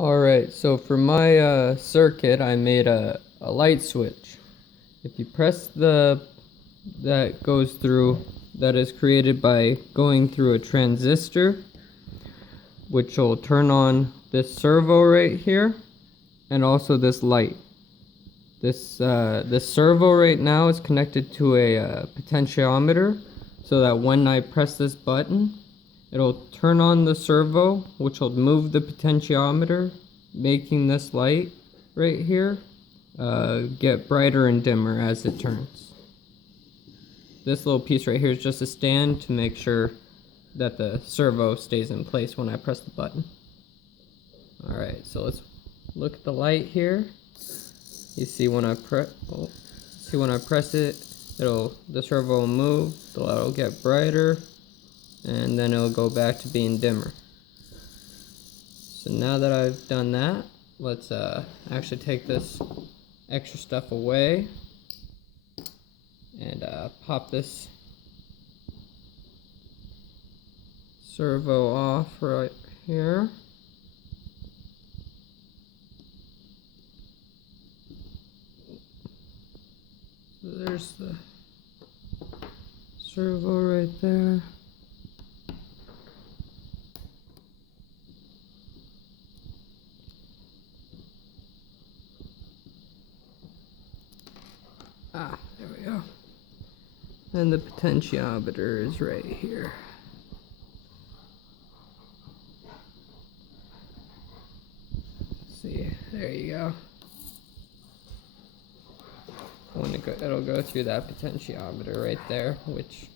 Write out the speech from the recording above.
Alright, so for my circuit, I made a light switch. If you press that goes through, that is created by going through a transistor, which will turn on this servo right here, and also this light. This servo right now is connected to a potentiometer, so that when I press this button, it'll turn on the servo, which will move the potentiometer, making this light right here get brighter and dimmer as it turns. This little piece right here is just a stand to make sure that the servo stays in place when I press the button. Alright, so let's look at the light here. You see when I press it, the servo will move, the light will get brighter, and then it'll go back to being dimmer. So now that I've done that, let's actually take this extra stuff away and pop this servo off right here. So there's the servo right there. There we go. And the potentiometer is right here. See, there you go. It'll go through that potentiometer right there, which